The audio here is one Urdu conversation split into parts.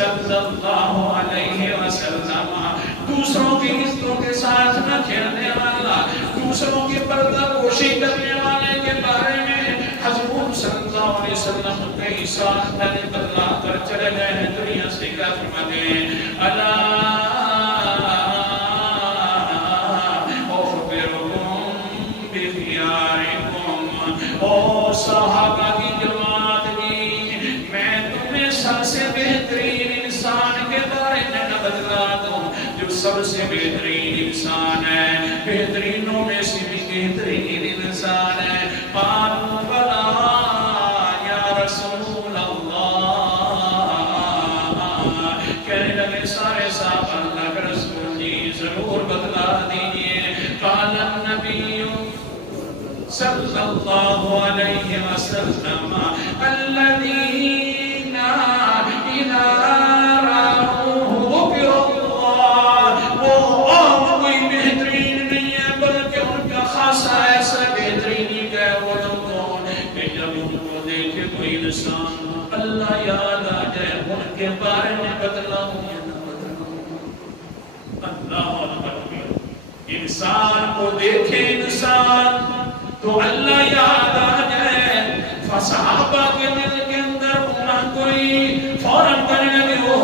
صلی اللہ علیہ وسلم دوسروں کی عزتوں کے ساتھ نہ کھیلنے والا، دوسروں کی پردہ پوشی کرنے والے کے بارے میں حضور صلی اللہ علیہ وسلم کئی سال پہلے بتلا کر چلے گئے ہیں، دنیا سے کیا فرماتے ہیں؟ اللہ اور صحابہ کی جماعت کی، میں تمہیں سب سے بہترین انسان کے بارے میں نہ بتلا دوں جو سب سے بہترین انسان ہے، بہترینوں میں سے بھی بہترین انسان ہے۔ قالوا بلا یا رسول اللہ، کہنے لگے سارے صحابہ اللہ کے رسول جی ضرور بتلا دیجئے۔ قال النبی صلی اللہ علیہ وسلم الذین اذا رأوہ ذکروا اللہ، وہ اور کوئی بہترین نہیں ہے بلکہ ان کا خاصہ ایسا بہترینی کا ہے وہ لوگوں کہ جب ان کو دیکھے کوئی انسان اللہ یاد آ جائے ان کے بارے میں بتلاؤں یا نہ بتلاؤں۔ اللہ اکبر، انسان کو دیکھے انسان تو اللہ یاد آ جائے۔ صحابہ کے دل کے اندر نہ کوئی فوراً کرنے لگے وہ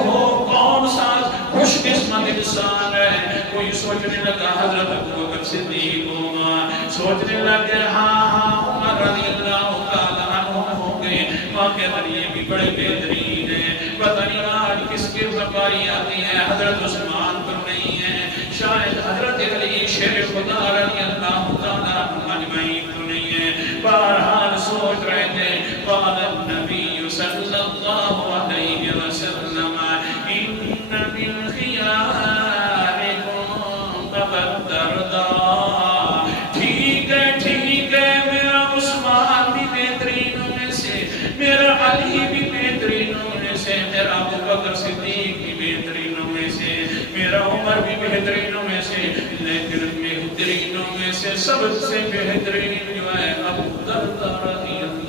کون سا خوش قسمت انسان ہے، کوئی سوچنے لگا حضرت ابوبکر صدیق ہوگا، سوچنے لگے ہاں عمر رضی اللہ تعالیٰ عنہ ہوں گے، وہاں کے ذریعے بھی بڑے بہترین ہیں، پتہ نہیں آج کس کی زباری آتی ہے، حضرت عثمان پر نہیں ہے، شاید حضرت علی شیر خدا رضی اللہ تعالیٰ اجمعین تو نہیں ہے، بہرحال سوچ رہے تھے۔ قال النبی صلی اللہ علیہ وسلم ان من خیارکم ابا الدرداء، ٹھیک ہے میرا عثمان بھی بہترینوں میں سے، میرا علی بھی بہترینوں میں سے، میرا ابوبکر صدیق بھی بہترینوں میں سے، میرا عمر بھی بہترینوں میں سے، لیکن بہترینوں میں سے سب سے بہترین جو ہے ابو الدرداء رضی اللہ